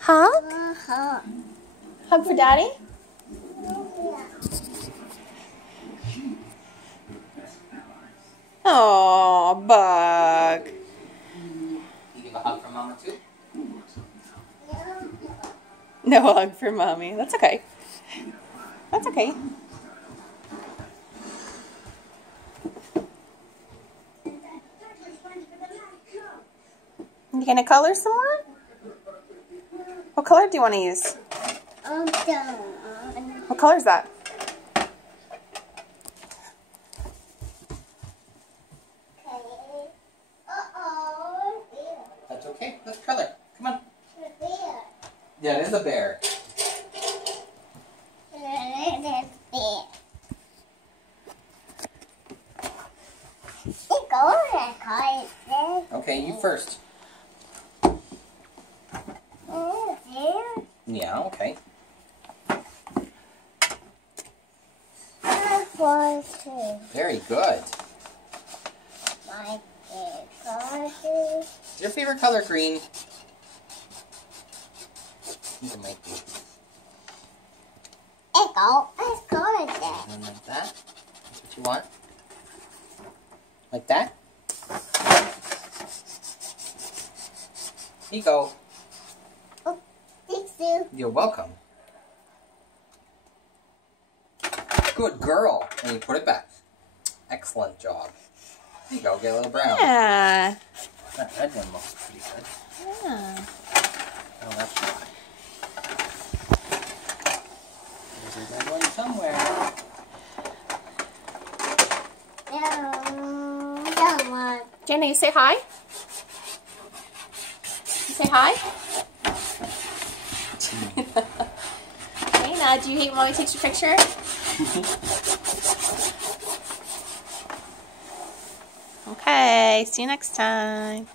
Hug? Hug for Daddy? Oh, Bug. You give a hug for Mama too? No hug for Mommy. That's okay. That's okay. You gonna color some more? What color do you want to use? What color is that? That's okay. Let's color. Come on. Yeah, it is a bear. Okay, you first. Yeah, okay. Very good. Is your favorite color green? I think it might be. And like that? That's what you want? Like that? Here you go. You're welcome. Good girl. And you put it back. Excellent job. There you go. Get a little brown. Yeah. That red one looks pretty good. Yeah. Oh, that's dry. There's a red one somewhere. Jana, you say hi? You say hi? Jana, do you hate when Mommy takes your picture? Okay, see you next time.